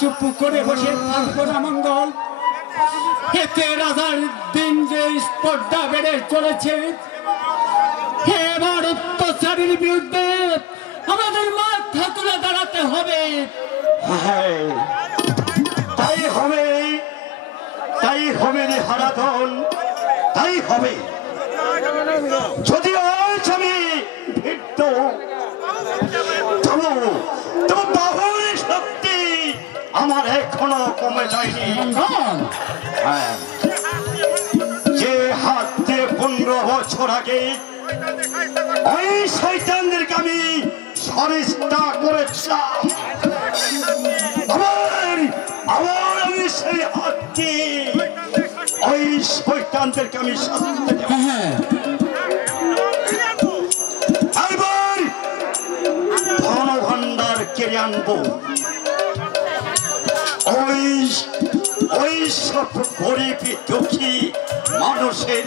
চুপ করে বসে থাকবো না মঙ্গল। এতে রাজার দিন যে স্পর্ধা বেড়ে চলেছে, এবার অত্যাচারীর বিরুদ্ধে আমাদের মাথা তুলে দাঁড়াতে হবে। তাই হবে, তাই হবে রে হারাধন, তাই হবে। যদি আজ আমি ভিড়ত তবু বাহুর শক্তি আমার এখনো কমে যায়নি। যে হাত দিয়ে 15 বছর আগে ওই শয়তানদেরকে আমি সরিষ্টা করেছিলাম, আবার আমি সেই হাত দিয়ে ওই শয়তানদেরকে আমি শাস্তি দেব। এবার ধন ভান্ডার কেড়ে আনবো, ওই সব গরিব দুঃখী মানুষের